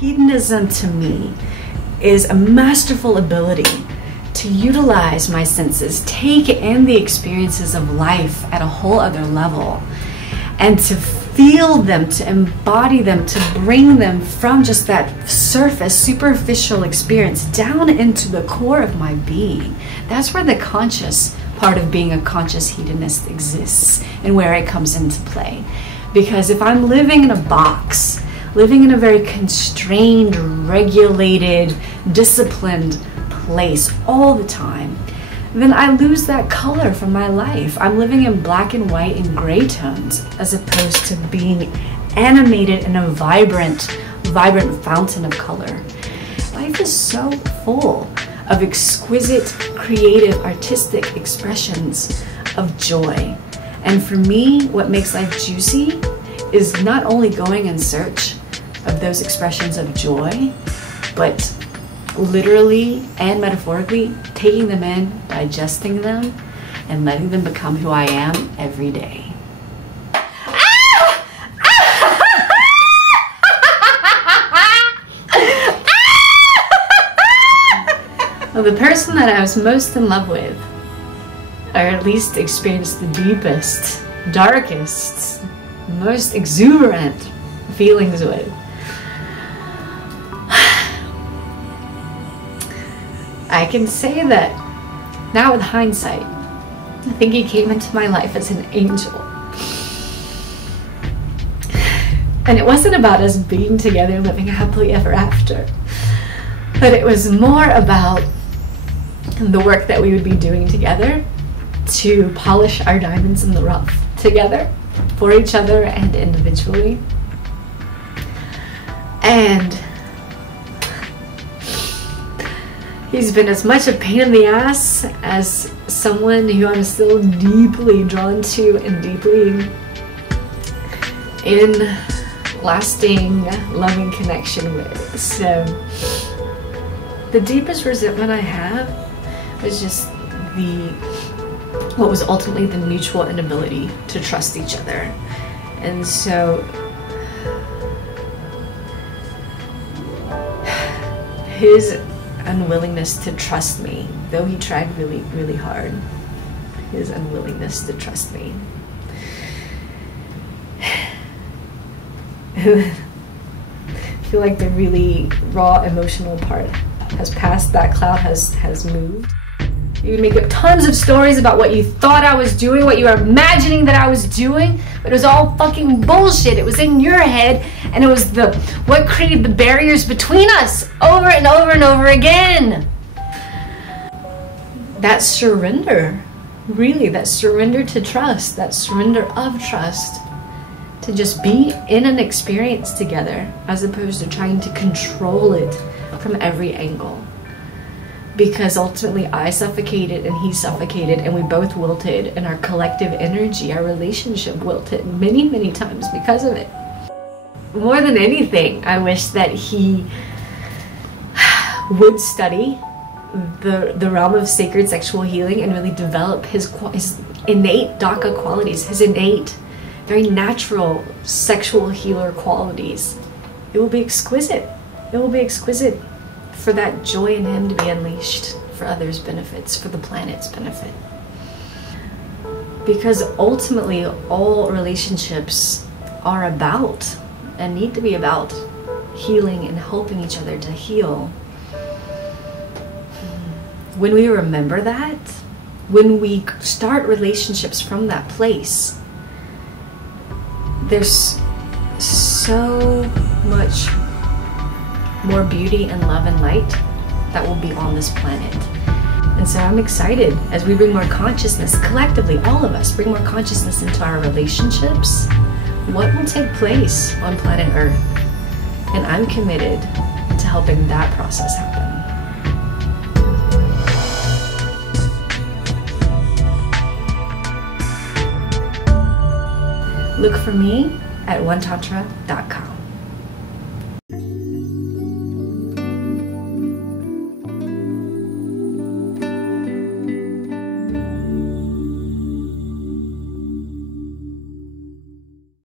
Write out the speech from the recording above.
Hedonism to me is a masterful ability to utilize my senses, take in the experiences of life at a whole other level, and to feel them, to embody them, to bring them from just that surface, superficial experience down into the core of my being. That's where the conscious part of being a conscious hedonist exists and where it comes into play. Because if I'm living in a box, living in a very constrained, regulated, disciplined place all the time, then I lose that color from my life. I'm living in black and white and gray tones as opposed to being animated in a vibrant fountain of color. Life is so full of exquisite, creative, artistic expressions of joy. And for me, what makes life juicy is not only going in search of those expressions of joy, but literally and metaphorically taking them in, digesting them, and letting them become who I am every day. Well, the person that I was most in love with, or at least experienced the deepest, darkest, most exuberant feelings with, I can say that now with hindsight, I think he came into my life as an angel. And it wasn't about us being together, living happily ever after, but it was more about the work that we would be doing together to polish our diamonds in the rough together, for each other and individually. And he's been as much a pain in the ass as someone who I'm still deeply drawn to and deeply in lasting, loving connection with. So the deepest resentment I have was just what was ultimately the mutual inability to trust each other. And so his unwillingness to trust me, though he tried really, really hard, his unwillingness to trust me. I feel like the really raw emotional part has passed, that cloud has moved. You would make up tons of stories about what you thought I was doing, what you were imagining that I was doing, but it was all fucking bullshit. It was in your head, and it was what created the barriers between us over and over and over again. That surrender, really, that surrender to trust, that surrender of trust, to just be in an experience together as opposed to trying to control it from every angle. Because ultimately I suffocated and he suffocated, and we both wilted, and our collective energy, our relationship wilted many, many times because of it. More than anything, I wish that he would study the realm of sacred sexual healing and really develop his innate Daka qualities, his innate, very natural sexual healer qualities. It will be exquisite. It will be exquisite for that joy in him to be unleashed for others' benefits, for the planet's benefit. Because ultimately, all relationships are about, and need to be about, healing and helping each other to heal. When we remember that, when we start relationships from that place, there's so much more beauty and love and light that will be on this planet. And so I'm excited as we bring more consciousness, collectively, all of us, bring more consciousness into our relationships, what will take place on planet Earth. And I'm committed to helping that process happen. Look for me at onetantra.com.